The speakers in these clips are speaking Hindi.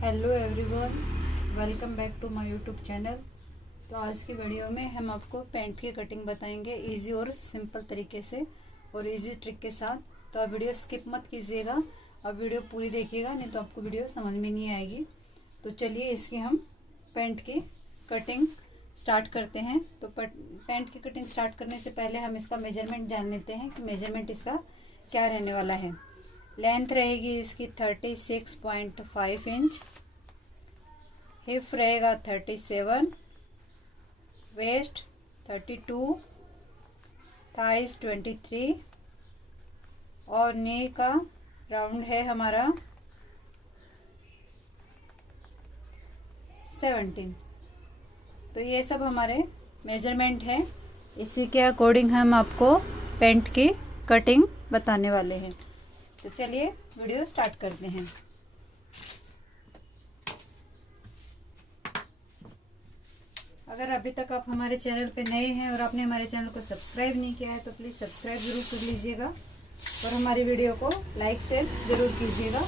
Hello everyone, welcome back to my YouTube channel. तो आज की वीडियो में हम आपको पैंट की कटिंग बताएंगे इजी और सिंपल तरीके से और इजी ट्रिक के साथ। तो आप वीडियो स्किप मत कीजिएगा, आप वीडियो पूरी देखिएगा, नहीं तो आपको वीडियो समझ में नहीं आएगी। तो चलिए इसकी हम पैंट की कटिंग स्टार्ट करते हैं। तो पैंट की कटिंग स्टार्ट करने से पहले हम इसका मेजरमेंट जान लेते हैं कि मेजरमेंट इसका क्या रहने वाला है। लेंथ रहेगी इसकी 36.5 इंच, हिप रहेगा 37, वेस्ट 32, थाइस 23 और नी का राउंड है हमारा 17। तो ये सब हमारे मेजरमेंट है, इसी के अकॉर्डिंग हम आपको पैंट की कटिंग बताने वाले हैं। तो चलिए वीडियो स्टार्ट करते हैं। अगर अभी तक आप हमारे चैनल पे नए हैं और आपने हमारे चैनल को सब्सक्राइब नहीं किया है तो प्लीज़ सब्सक्राइब ज़रूर कर लीजिएगा और हमारी वीडियो को लाइक शेयर ज़रूर कीजिएगा।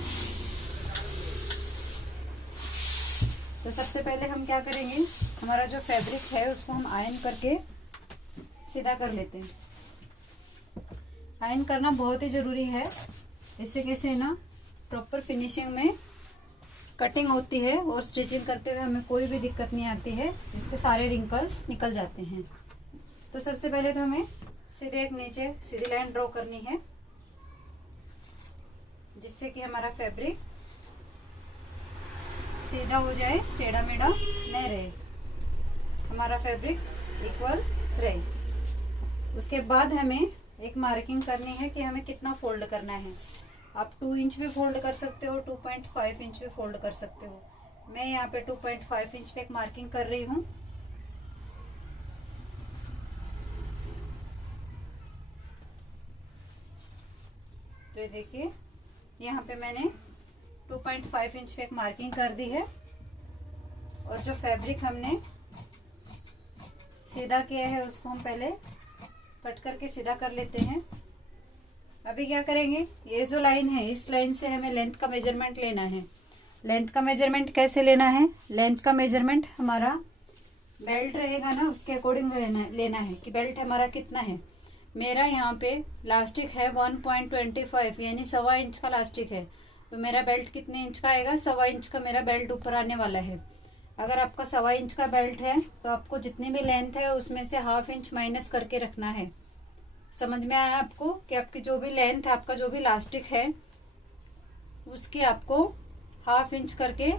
तो सबसे पहले हम क्या करेंगे, हमारा जो फैब्रिक है उसको हम आयरन करके सीधा कर लेते हैं। आयरन करना बहुत ही ज़रूरी है, इससे कैसे ना प्रॉपर फिनिशिंग में कटिंग होती है और स्टिचिंग करते हुए हमें कोई भी दिक्कत नहीं आती है, इसके सारे रिंकल्स निकल जाते हैं। तो सबसे पहले तो हमें सीधे एक नीचे सीधी लाइन ड्रॉ करनी है, जिससे कि हमारा फैब्रिक सीधा हो जाए, टेढ़ा मेढ़ा नहीं रहे, हमारा फैब्रिक इक्वल रहे। उसके बाद हमें एक मार्किंग करनी है कि हमें कितना फोल्ड करना है। आप 2 इंच पे फोल्ड कर सकते हो, 2.5 इंच पे फोल्ड कर सकते हो। मैं यहाँ पे 2.5 इंच पे एक मार्किंग कर रही हूँ। तो ये देखिए, यहाँ पे मैंने 2.5 इंच पे एक मार्किंग कर दी है और जो फैब्रिक हमने सीधा किया है उसको हम पहले कट करके सीधा कर लेते हैं। अभी क्या करेंगे, ये जो लाइन है इस लाइन से हमें लेंथ का मेजरमेंट लेना है। लेंथ का मेजरमेंट कैसे लेना है, लेंथ का मेजरमेंट हमारा बेल्ट रहेगा ना, उसके अकॉर्डिंग लेना है कि बेल्ट हमारा कितना है। मेरा यहाँ पे लास्टिक है 1.25 यानी 1.25 इंच का लास्टिक है। तो मेरा बेल्ट कितने इंच का आएगा, 1.25 इंच का मेरा बेल्ट ऊपर आने वाला है। अगर आपका 1.25 इंच का बेल्ट है तो आपको जितनी भी लेंथ है उसमें से 1/2 इंच माइनस करके रखना है। समझ में आया आपको कि आपकी जो भी लेंथ है, आपका जो भी लास्टिक है उसकी आपको 1/2 इंच करके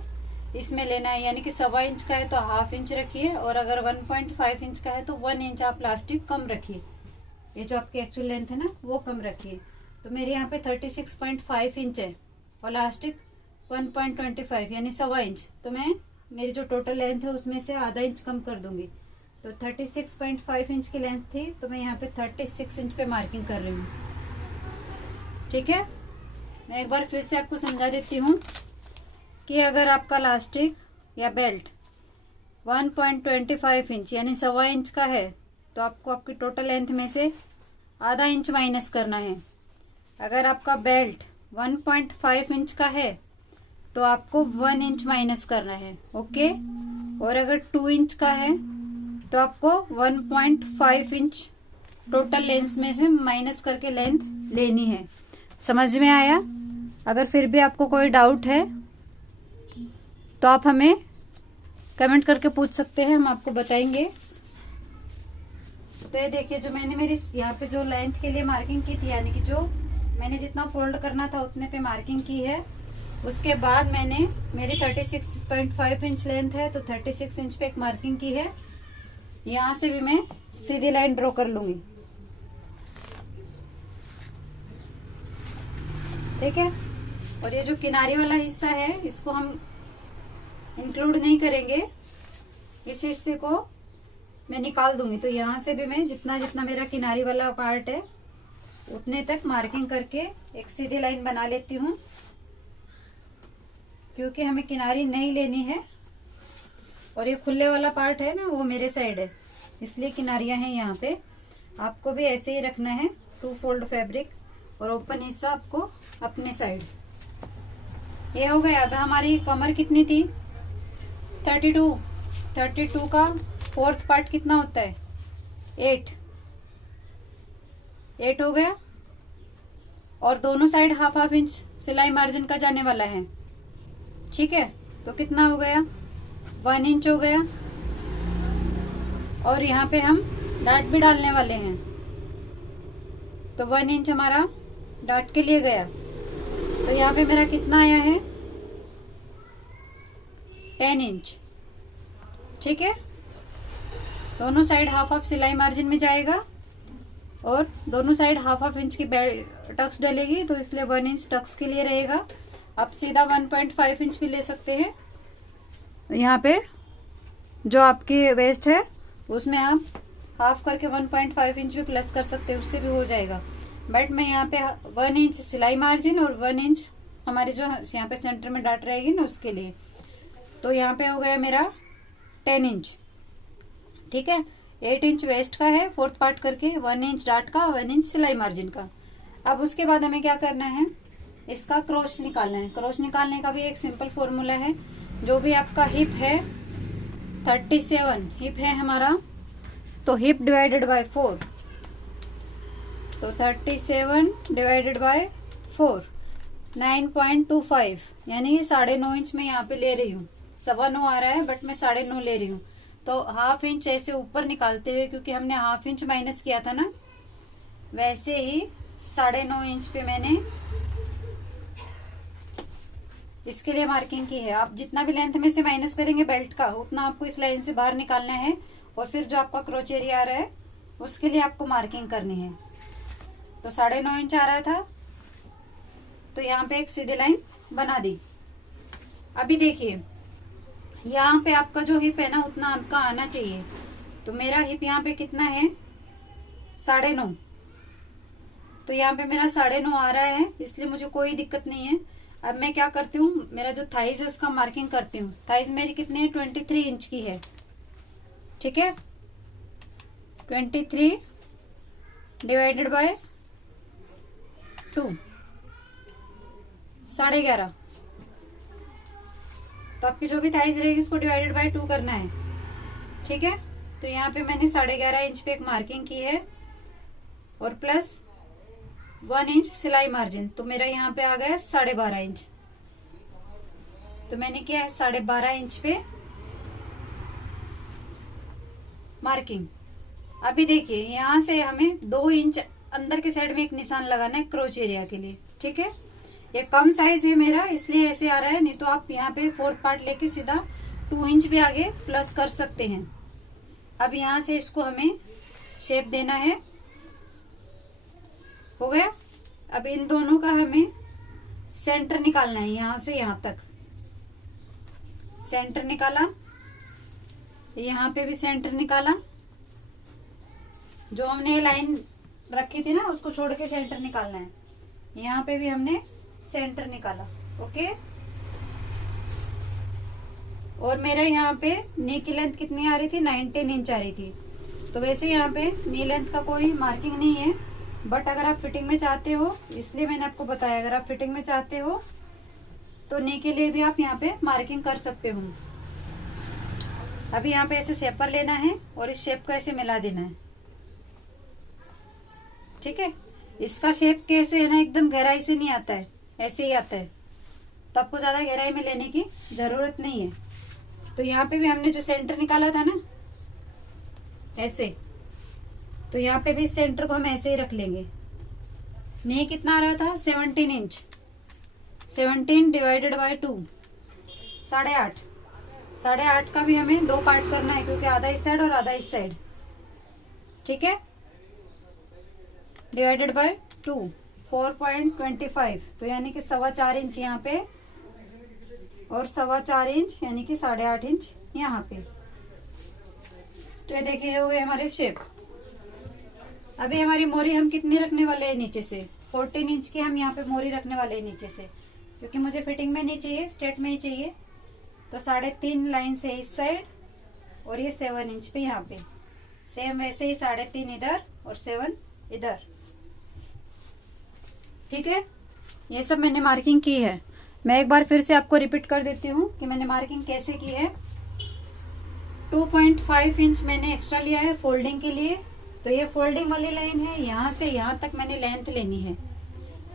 इसमें लेना है। यानी कि 1.25 इंच का है तो 1/2 इंच रखिए और अगर 1.5 इंच का है तो 1 इंच आप लास्टिक कम रखिए। ये जो आपकी एक्चुअल लेंथ है ना वो कम रखिए। तो मेरे यहाँ पे 36.5 इंच है और लास्टिक 1.25 यानी 1.25 इंच। तो मैं मेरी जो टोटल लेंथ है उसमें से आधा इंच कम कर दूंगी। तो 36.5 इंच की लेंथ थी तो मैं यहाँ पे 36 इंच पे मार्किंग कर रही हूँ। ठीक है, मैं एक बार फिर से आपको समझा देती हूँ कि अगर आपका लास्टिक या बेल्ट 1.25 इंच यानी 1.25 इंच का है तो आपको आपकी टोटल लेंथ में से आधा इंच माइनस करना है। अगर आपका बेल्ट 1.5 इंच का है तो आपको 1 इंच माइनस करना है। ओके, और अगर 2 इंच का है तो आपको 1.5 इंच टोटल लेंथ में से माइनस करके लेंथ लेनी है। समझ में आया? अगर फिर भी आपको कोई डाउट है तो आप हमें कमेंट करके पूछ सकते हैं, हम आपको बताएंगे। तो ये देखिए, जो मैंने मेरी यहाँ पे जो लेंथ के लिए मार्किंग की थी, यानी कि जो मैंने जितना फोल्ड करना था उतने पे मार्किंग की है। उसके बाद मैंने मेरी 36.5 इंच लेंथ है तो 36 इंच पे एक मार्किंग की है। यहाँ से भी मैं सीधी लाइन ड्रॉ कर लूंगी। ठीक है, और ये जो किनारी वाला हिस्सा है इसको हम इंक्लूड नहीं करेंगे, इस हिस्से को मैं निकाल दूंगी। तो यहाँ से भी मैं जितना जितना मेरा किनारी वाला पार्ट है उतने तक मार्किंग करके एक सीधी लाइन बना लेती हूँ, क्योंकि हमें किनारी नहीं लेनी है। और ये खुले वाला पार्ट है ना वो मेरे साइड है, इसलिए किनारियाँ हैं यहाँ पे। आपको भी ऐसे ही रखना है, 2 फोल्ड फैब्रिक और ओपन हिस्सा आपको अपने साइड। ये हो गया। अब हमारी कमर कितनी थी? 32। 32 का फोर्थ पार्ट कितना होता है? 8। 8 हो गया। और दोनों साइड हाफ हाफ इंच सिलाई मार्जिन का जाने वाला है, ठीक है। तो कितना हो गया? 1 इंच हो गया। और यहाँ पे हम डाट भी डालने वाले हैं, तो 1 इंच हमारा डाट के लिए गया। तो यहाँ पे मेरा कितना आया है? 10 इंच, ठीक है। दोनों साइड हाफ हाफ सिलाई मार्जिन में जाएगा और दोनों साइड हाफ हाफ इंच की टक्स डलेगी, तो इसलिए 1 इंच टक्स के लिए रहेगा। आप सीधा 1.5 इंच भी ले सकते हैं। यहाँ पे जो आपकी वेस्ट है उसमें आप हाफ करके 1.5 इंच भी प्लस कर सकते हैं, उससे भी हो जाएगा। बट मैं यहाँ पे 1 इंच सिलाई मार्जिन और 1 इंच हमारे जो यहाँ पे सेंटर में डाट रहेगी ना उसके लिए, तो यहाँ पे हो गया मेरा 10 इंच, ठीक है। 8 इंच वेस्ट का है फोर्थ पार्ट करके, 1 इंच डाट का, 1 इंच सिलाई मार्जिन का। अब उसके बाद हमें क्या करना है? इसका क्रॉस निकालना है। क्रॉस निकालने का भी एक सिंपल फॉर्मूला है। जो भी आपका हिप है 37 हिप है हमारा, तो हिप डिवाइडेड बाय 4, तो 37 डिवाइडेड बाय 4 9.25, यानी 9.5 इंच में यहाँ पे ले रही हूँ। 9.25 आ रहा है बट मैं 9.5 ले रही हूँ। तो हाफ इंच ऐसे ऊपर निकालते हुए, क्योंकि हमने हाफ इंच माइनस किया था ना, वैसे ही 9.5 इंच पे मैंने इसके लिए मार्किंग की है। आप जितना भी लेंथ में से माइनस करेंगे बेल्ट का, उतना आपको इस लाइन से बाहर निकालना है। और फिर जो आपका क्रोच एरिया आ रहा है उसके लिए आपको मार्किंग करनी है। तो 9.5 इंच आ रहा था, तो यहाँ पे एक सीधी लाइन बना दी। अभी देखिए यहाँ पे आपका जो हिप है ना उतना आपका आना चाहिए। तो मेरा हिप यहाँ पे कितना है? 9.5। तो यहाँ पे मेरा 9.5 आ रहा है, इसलिए मुझे कोई दिक्कत नहीं है। अब मैं क्या करती हूँ, मेरा जो थाइज है उसका मार्किंग करती हूँ। थाइज मेरी कितनी है? 23 इंच की है, ठीक है। 23 डिवाइडेड बाय 2 11.5। तो आपकी जो भी थाइज रहेगी उसको डिवाइडेड बाय 2 करना है, ठीक है। तो यहाँ पे मैंने 11.5 इंच पे एक मार्किंग की है और प्लस 1 इंच सिलाई मार्जिन, तो मेरा यहाँ पे आ गया 12.5 इंच। तो मैंने किया है 12.5 इंच पे मार्किंग। अभी देखिए यहाँ से हमें 2 इंच अंदर के साइड में एक निशान लगाना है क्रोच एरिया के लिए, ठीक है। ये कम साइज है मेरा, इसलिए ऐसे आ रहा है, नहीं तो आप यहाँ पे फोर्थ पार्ट लेके सीधा 2 इंच भी आगे प्लस कर सकते हैं। अब यहाँ से इसको हमें शेप देना है, हो गया। अब इन दोनों का हमें सेंटर निकालना है, यहाँ से यहाँ तक सेंटर निकाला, यहाँ पे भी सेंटर निकाला। जो हमने लाइन रखी थी ना उसको छोड़ के सेंटर निकालना है। यहाँ पे भी हमने सेंटर निकाला, ओके। और मेरा यहाँ पे नी की लेंथ कितनी आ रही थी? 19 इंच आ रही थी। तो वैसे यहाँ पे नी लेंथ का कोई मार्किंग नहीं है, बट अगर आप फिटिंग में चाहते हो, इसलिए मैंने आपको बताया, अगर आप फिटिंग में चाहते हो तो नी के लिए भी आप यहाँ पे मार्किंग कर सकते हो। अभी यहाँ पे ऐसे शेपर लेना है और इस शेप को ऐसे मिला देना है, ठीक है। इसका शेप कैसे है ना, एकदम गहराई से नहीं आता है, ऐसे ही आता है, तो आपको ज़्यादा गहराई में लेने की ज़रूरत नहीं है। तो यहाँ पे भी हमने जो सेंटर निकाला था ना ऐसे, तो यहाँ पे भी सेंटर को हम ऐसे ही रख लेंगे। नी कितना आ रहा था? 17 इंच। 17 divided by 2 8.5। 8.5 का भी हमें 2 पार्ट करना है, क्योंकि आधा इस साइड और आधा इस साइड, ठीक है। डिवाइडेड बाय 2 4.25, तो यानी कि 4.25 इंच यहाँ पे और 4.25 इंच यानी कि 8.5 इंच यहाँ पे। तो ये देखिए हो गए हमारे शेप। अभी हमारी मोरी हम कितनी रखने वाले हैं? नीचे से 14 इंच की हम यहाँ पे मोरी रखने वाले हैं नीचे से, क्योंकि मुझे फिटिंग में नहीं चाहिए, स्ट्रेट में ही चाहिए। तो 3.5 लाइन से इस साइड और ये 7 इंच पे यहाँ पे, सेम वैसे ही 3.5 इधर और 7 इधर, ठीक है। ये सब मैंने मार्किंग की है। मैं एक बार फिर से आपको रिपीट कर देती हूँ कि मैंने मार्किंग कैसे की है। 2.5 इंच मैंने एक्स्ट्रा लिया है फोल्डिंग के लिए। तो ये फोल्डिंग वाली लाइन है, यहाँ से यहाँ तक मैंने लेंथ लेनी है।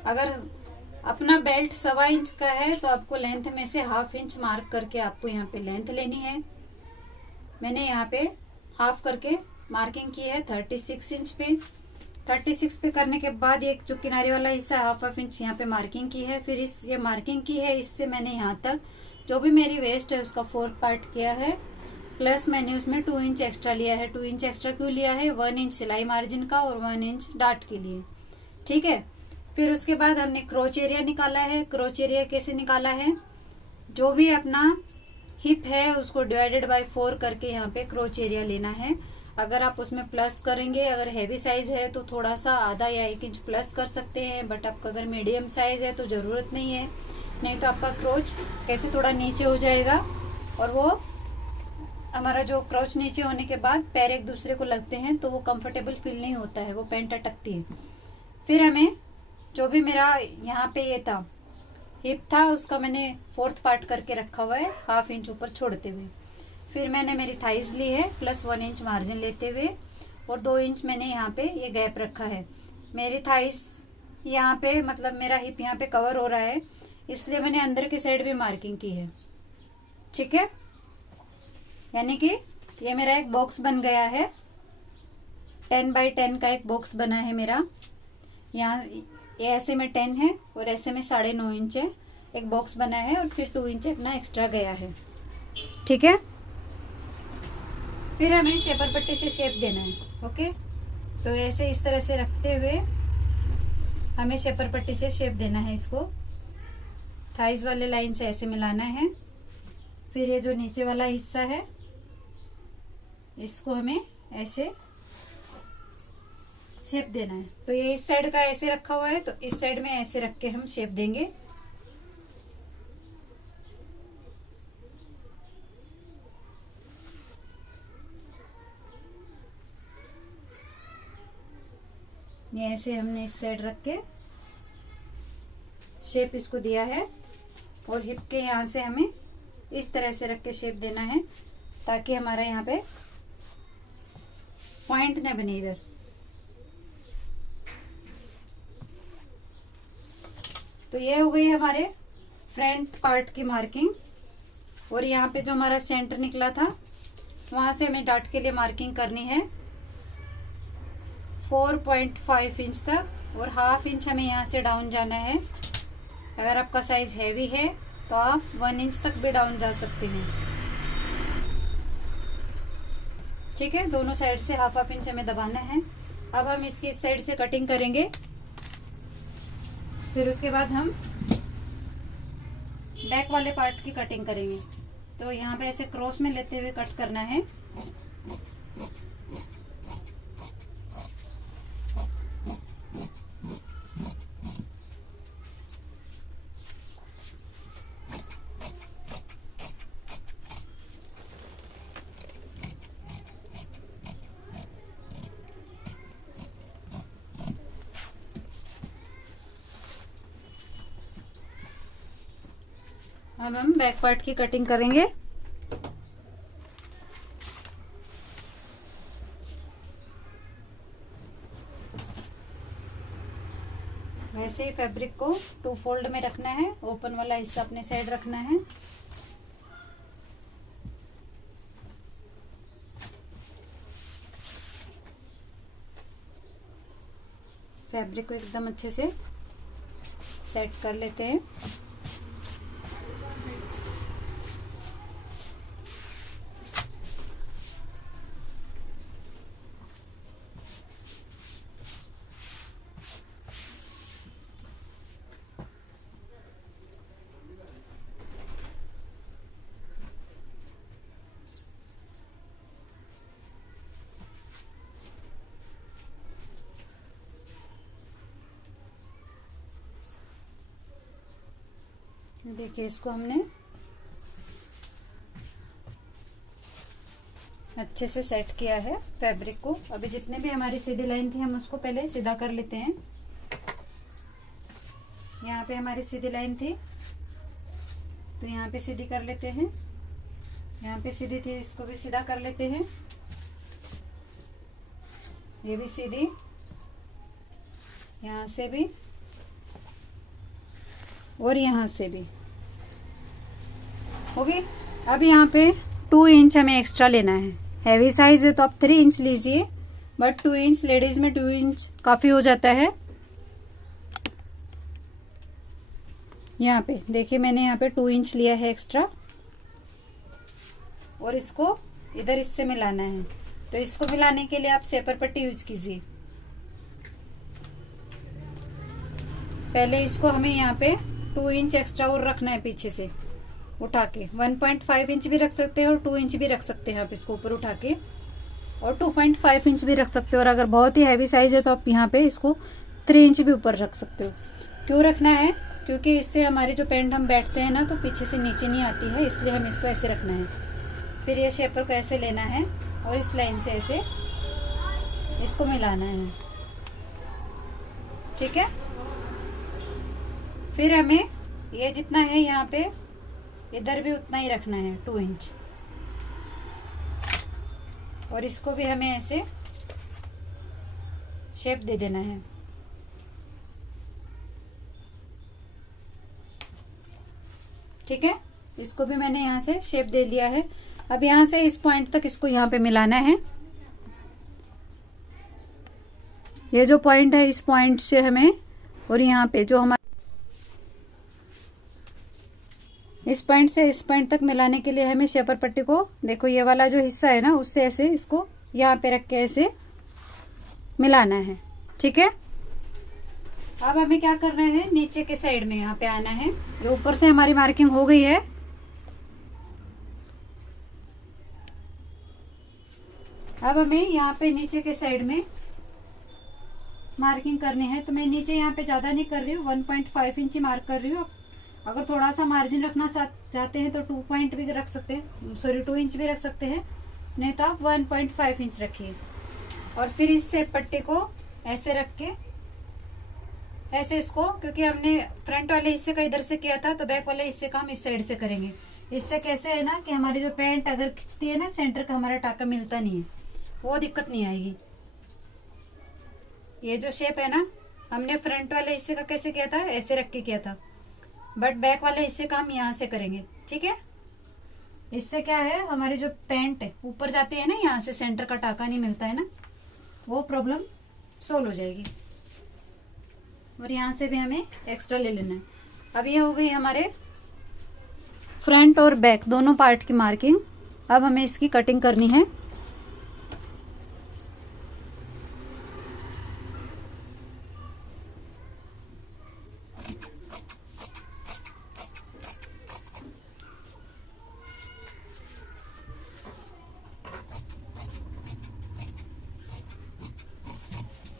अगर अपना बेल्ट 1.25 इंच का है तो आपको लेंथ में से 1/2 इंच मार्क करके आपको यहाँ पे लेंथ लेनी है। मैंने यहाँ पे हाफ करके मार्किंग की है 36 इंच पे। 36 पे करने के बाद एक जो किनारे वाला हिस्सा 1/2 इंच यहाँ पे मार्किंग की है। फिर इस ये मार्किंग की है, इससे मैंने यहाँ तक जो भी मेरी वेस्ट है उसका 4 पार्ट किया है, प्लस मैंने उसमें 2 इंच एक्स्ट्रा लिया है। 2 इंच एक्स्ट्रा क्यों लिया है? 1 इंच सिलाई मार्जिन का और 1 इंच डार्ट के लिए। ठीक है। फिर उसके बाद हमने क्रोच एरिया निकाला है। क्रोच एरिया कैसे निकाला है? जो भी अपना हिप है उसको डिवाइडेड बाय 4 करके यहाँ पे क्रोच एरिया लेना है। अगर आप उसमें प्लस करेंगे, अगर हैवी साइज है तो थोड़ा सा आधा या 1 इंच प्लस कर सकते हैं, बट आपका अगर मीडियम साइज है तो ज़रूरत नहीं है, नहीं तो आपका क्रोच कैसे थोड़ा नीचे हो जाएगा और वो हमारा जो क्रोच नीचे होने के बाद पैर एक दूसरे को लगते हैं तो वो कंफर्टेबल फील नहीं होता है, वो पैंट अटकती है। फिर हमें जो भी मेरा यहाँ पे ये था हिप था उसका मैंने 4th पार्ट करके रखा हुआ है 1/2 इंच ऊपर छोड़ते हुए। फिर मैंने मेरी थाइज ली है प्लस 1 इंच मार्जिन लेते हुए और 2 इंच मैंने यहाँ पे ये गैप रखा है। मेरी थाइज यहाँ पे मतलब मेरा हिप यहाँ पे कवर हो रहा है, इसलिए मैंने अंदर की साइड भी मार्किंग की है। ठीक है, यानी कि ये मेरा एक बॉक्स बन गया है। 10 बाई 10 का एक बॉक्स बना है मेरा। यहाँ ये ऐसे में 10 है और ऐसे में 9.5 इंच है, एक बॉक्स बना है और फिर 2 इंच अपना एक्स्ट्रा गया है। ठीक है। फिर हमें शेपर पट्टी से शेप देना है। ओके, तो ऐसे इस तरह से रखते हुए हमें शेपर पट्टी से शेप देना है। इसको थाइज वाले लाइन से ऐसे मिलाना है। फिर ये जो नीचे वाला हिस्सा है इसको हमें ऐसे शेप देना है। तो ये इस साइड का ऐसे रखा हुआ है तो इस साइड में ऐसे रख के हम शेप देंगे। ये ऐसे हमने इस साइड रख के शेप इसको दिया है और हिप के यहाँ से हमें इस तरह से रख के शेप देना है ताकि हमारा यहाँ पे पॉइंट ना बने इधर। तो ये हो गई हमारे फ्रंट पार्ट की मार्किंग। और यहाँ पे जो हमारा सेंटर निकला था वहाँ से हमें डार्ट के लिए मार्किंग करनी है 4.5 इंच तक और 1/2 इंच हमें यहाँ से डाउन जाना है। अगर आपका साइज हैवी है तो आप 1 इंच तक भी डाउन जा सकते हैं। ठीक है, दोनों साइड से 1/2 इंच हमें दबाना है। अब हम इसकी इस साइड से कटिंग करेंगे। फिर उसके बाद हम बैक वाले पार्ट की कटिंग करेंगे। तो यहाँ पे ऐसे क्रॉस में लेते हुए कट करना है। अब हम बैक पार्ट की कटिंग करेंगे। वैसे ही फैब्रिक को 2 फोल्ड में रखना है, ओपन वाला हिस्सा अपने साइड रखना है। फैब्रिक को एकदम अच्छे से सेट कर लेते हैं। देखिए इसको हमने अच्छे से सेट किया है फैब्रिक को। अभी जितने भी हमारी सीधी लाइन थी हम उसको पहले सीधा कर लेते हैं। यहाँ पे हमारी सीधी लाइन थी तो यहाँ पे सीधी कर लेते हैं, यहाँ पे सीधी थी, इसको भी सीधा कर लेते हैं, ये भी सीधी, यहाँ से भी और यहाँ से भी होगी। अब यहाँ पे 2 इंच हमें एक्स्ट्रा लेना है। हैवी साइज है तो आप 3 इंच लीजिए, बट 2 इंच, लेडीज में 2 इंच काफ़ी हो जाता है। यहाँ पे देखिए मैंने यहाँ पे 2 इंच लिया है एक्स्ट्रा, और इसको इधर इससे मिलाना है। तो इसको मिलाने के लिए आप शेपर पट्टी यूज कीजिए। पहले इसको हमें यहाँ पे 2 इंच एक्स्ट्रा और रखना है पीछे से उठा के। 1.5 इंच भी रख सकते हैं और 2 इंच भी रख सकते हैं आप इसको ऊपर उठा के, और 2.5 इंच भी रख सकते हो। और अगर बहुत ही हैवी साइज है तो आप यहाँ पे इसको 3 इंच भी ऊपर रख सकते हो। क्यों रखना है? क्योंकि इससे हमारी जो पैंट हम बैठते हैं ना तो पीछे से नीचे नहीं आती है, इसलिए हमें इसको ऐसे रखना है। फिर ये शेपर को ऐसे लेना है और इस लाइन से ऐसे इसको मिलाना है, ठीक है। फिर हमें ये जितना है यहाँ पे इधर भी उतना ही रखना है, 2 इंच, और इसको भी हमें ऐसे शेप दे देना है। ठीक है, इसको भी मैंने यहाँ से शेप दे दिया है। अब यहाँ से इस पॉइंट तक इसको यहाँ पे मिलाना है। ये जो पॉइंट है इस पॉइंट से हमें, और यहाँ पे जो हमारा इस पॉइंट से इस पॉइंट तक मिलाने के लिए हमें शेपर पट्टी को, देखो ये वाला जो हिस्सा है ना उससे ऐसे इसको यहाँ पे रख के ऐसे मिलाना है, ठीक है। अब हमें क्या करना है, नीचे के साइड में यहाँ पे आना है। ये ऊपर से हमारी मार्किंग हो गई है। अब हमें यहाँ पे नीचे के साइड में मार्किंग करनी है। तो मैं नीचे यहाँ पे ज़्यादा नहीं कर रही हूँ, 1.5 इंच मार्क कर रही हूँ। अगर थोड़ा सा मार्जिन रखना चाहते हैं तो 2 पॉइंट भी रख सकते हैं, सॉरी 2 इंच भी रख सकते हैं, नहीं तो आप 1.5 इंच रखिए। और फिर इससे पट्टी को ऐसे रख के ऐसे इसको, क्योंकि हमने फ्रंट वाले हिस्से का इधर से किया था तो बैक वाले हिस्से का हम इस साइड से करेंगे। इससे कैसे है ना कि हमारी जो पैंट अगर खिंचती है ना, सेंटर का हमारा टाका मिलता नहीं है, वो दिक्कत नहीं आएगी। ये जो शेप है ना, हमने फ्रंट वाले हिस्से का कैसे किया था, ऐसे रख के किया था, बट बैक वाले हिस्से का हम यहाँ से करेंगे, ठीक है। इससे क्या है, हमारी जो पैंट है ऊपर जाती है ना, यहाँ से सेंटर का टाका नहीं मिलता है ना, वो प्रॉब्लम सोल्व हो जाएगी। और यहाँ से भी हमें एक्स्ट्रा ले लेना है। अब ये हो गई हमारे फ्रंट और बैक दोनों पार्ट की मार्किंग। अब हमें इसकी कटिंग करनी है।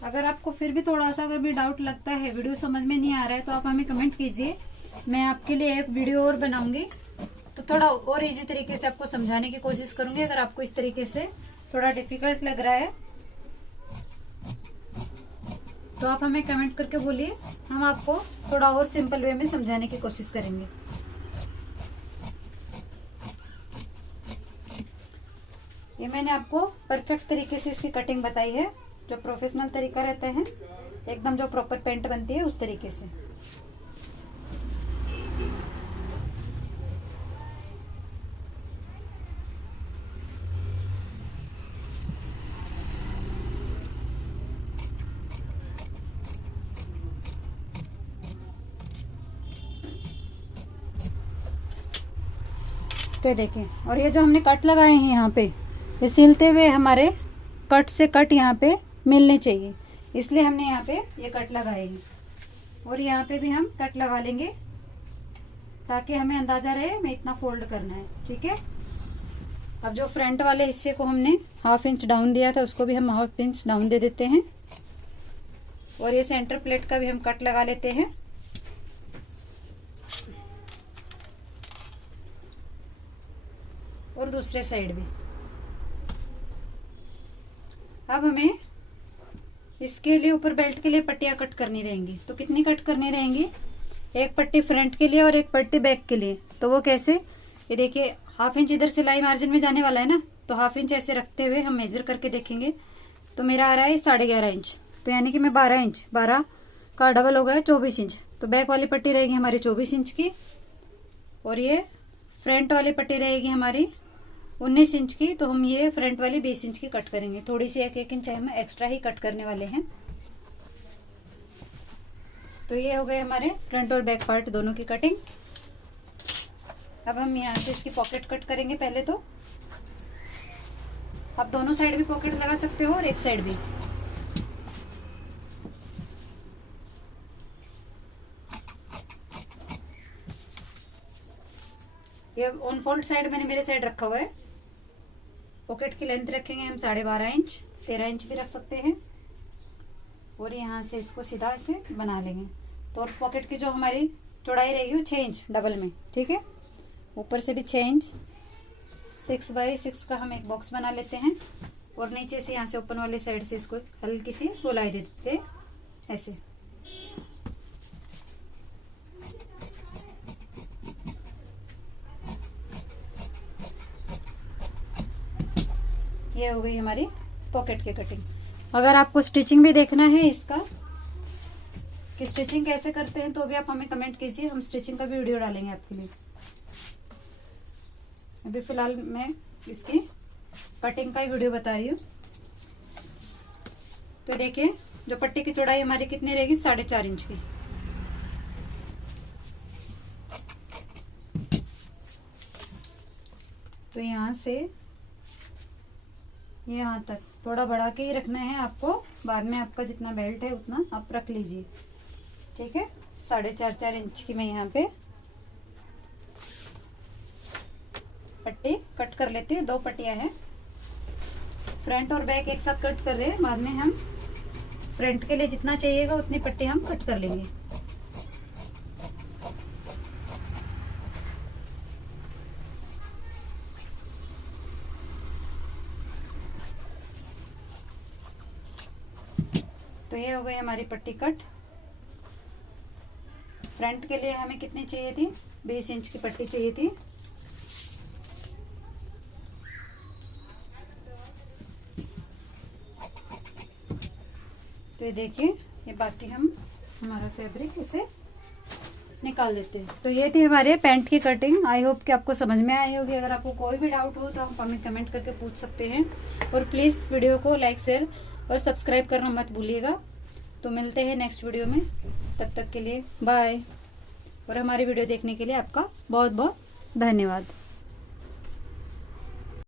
अगर आपको फिर भी थोड़ा सा अगर भी डाउट लगता है, वीडियो समझ में नहीं आ रहा है, तो आप हमें कमेंट कीजिए। मैं आपके लिए एक वीडियो और बनाऊंगी, तो थोड़ा और इजी तरीके से आपको समझाने की कोशिश करूंगी। अगर आपको इस तरीके से थोड़ा डिफिकल्ट लग रहा है तो आप हमें कमेंट करके बोलिए, हम आपको थोड़ा और सिंपल वे में समझाने की कोशिश करेंगे। ये मैंने आपको परफेक्ट तरीके से इसकी कटिंग बताई है, जो प्रोफेशनल तरीका रहता है, एकदम जो प्रॉपर पैंट बनती है उस तरीके से। तो देखिए, और ये जो हमने कट लगाए हैं यहाँ पे, ये सिलते हुए हमारे कट से कट यहाँ पे मिलने चाहिए, इसलिए हमने यहाँ पे ये कट लगाए हैं। और यहाँ पे भी हम कट लगा लेंगे ताकि हमें अंदाजा रहे हमें इतना फोल्ड करना है, ठीक है। अब जो फ्रंट वाले हिस्से को हमने 1/2 इंच डाउन दिया था, उसको भी हम 1/2 इंच डाउन दे देते हैं। और ये सेंटर प्लेट का भी हम कट लगा लेते हैं। और दूसरे साइड भी। अब हमें इसके लिए ऊपर बेल्ट के लिए पट्टियाँ कट करनी रहेंगी। तो कितनी कट करनी रहेंगी, एक पट्टी फ्रंट के लिए और एक पट्टी बैक के लिए। तो वो कैसे, ये देखिए 1/2 इंच इधर सिलाई मार्जिन में जाने वाला है ना, तो 1/2 इंच ऐसे रखते हुए हम मेजर करके देखेंगे। तो मेरा आ रहा है 11.5 इंच, तो यानी कि मैं 12 इंच, 12 का डबल हो गया 24 इंच। तो बैक वाली पट्टी रहेगी हमारी 24 इंच की, और ये फ्रंट वाली पट्टी रहेगी हमारी 19 इंच की। तो हम ये फ्रंट वाली 20 इंच की कट करेंगे, थोड़ी सी 1 इंच हम एक्स्ट्रा ही कट करने वाले हैं। तो ये हो गए हमारे फ्रंट और बैक पार्ट दोनों की कटिंग। अब हम यहाँ से इसकी पॉकेट कट करेंगे। पहले तो आप दोनों साइड भी पॉकेट लगा सकते हो और एक साइड भी। ये ऑन फोल्ड साइड मैंने मेरे साइड रखा हुआ है। पॉकेट की लेंथ रखेंगे हम 12.5 इंच, 13 इंच भी रख सकते हैं। और यहाँ से इसको सीधा ऐसे बना लेंगे। तो और पॉकेट की जो हमारी चौड़ाई रहेगी वो 6 इंच डबल में, ठीक है। ऊपर से भी 6 इंच, 6x6 का हम एक बॉक्स बना लेते हैं। और नीचे से यहाँ से ओपन वाले साइड से इसको हल्की सी गोलाई दे देते हैं ऐसे। ये हो गई हमारी पॉकेट की कटिंग। अगर आपको स्टिचिंग भी देखना है इसका कि स्टिचिंग कैसे करते हैं, तो भी आप हमें कमेंट कीजिए, हम स्टिचिंग का भी वीडियो डालेंगे आपके लिए। अभी फिलहाल मैं इसकी कटिंग का ही वीडियो बता रही हूँ। तो देखिए जो पट्टी की चौड़ाई हमारी कितनी रहेगी, 4.5 इंच की। तो यहाँ से यहाँ तक थोड़ा बढ़ा के ही रखना है आपको, बाद में आपका जितना बेल्ट है उतना आप रख लीजिए, ठीक है। 4.5 इंच की मैं यहाँ पे पट्टी कट कर लेती हूँ। 2 पट्टियाँ हैं, फ्रंट और बैक एक साथ कट कर रहे हैं। बाद में हम फ्रंट के लिए जितना चाहिएगा उतनी पट्टी हम कट कर लेंगे। तो ये हो गई हमारी पट्टी कट। फ्रंट के लिए हमें कितनी चाहिए थी, 20 इंच की पट्टी चाहिए थी। तो ये देखिए, ये बाकी हम हमारा फैब्रिक इसे निकाल देते हैं। तो ये थी हमारे पैंट की कटिंग। आई होप कि आपको समझ में आई होगी। अगर आपको कोई भी डाउट हो तो आप हमें कमेंट करके पूछ सकते हैं। और प्लीज़ वीडियो को लाइक, शेयर और सब्सक्राइब करना मत भूलिएगा। तो मिलते हैं नेक्स्ट वीडियो में, तब तक के लिए बाय। और हमारी वीडियो देखने के लिए आपका बहुत बहुत धन्यवाद।